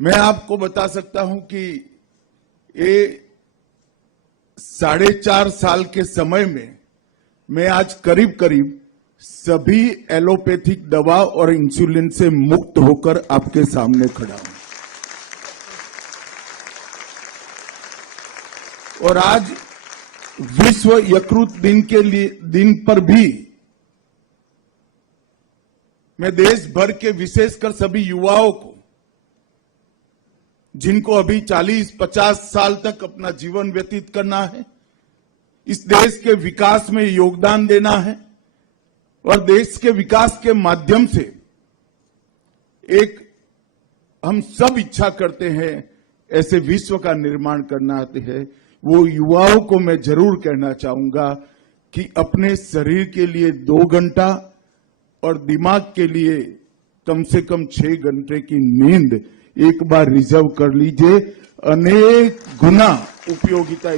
मैं आपको बता सकता हूं कि ये 4.5 साल के समय में मैं आज करीब करीब सभी एलोपैथिक दवा और इंसुलिन से मुक्त होकर आपके सामने खड़ा हूं। और आज विश्व यकृत दिन पर भी मैं देश भर के विशेषकर सभी युवाओं को, जिनको अभी 40-50 साल तक अपना जीवन व्यतीत करना है, इस देश के विकास में योगदान देना है और देश के विकास के माध्यम से एक हम सब इच्छा करते हैं ऐसे विश्व का निर्माण करना है, वो युवाओं को मैं जरूर कहना चाहूंगा कि अपने शरीर के लिए 2 घंटा और दिमाग के लिए कम से कम 6 घंटे की नींद एक बार रिजर्व कर लीजिए। अनेक गुना उपयोगिता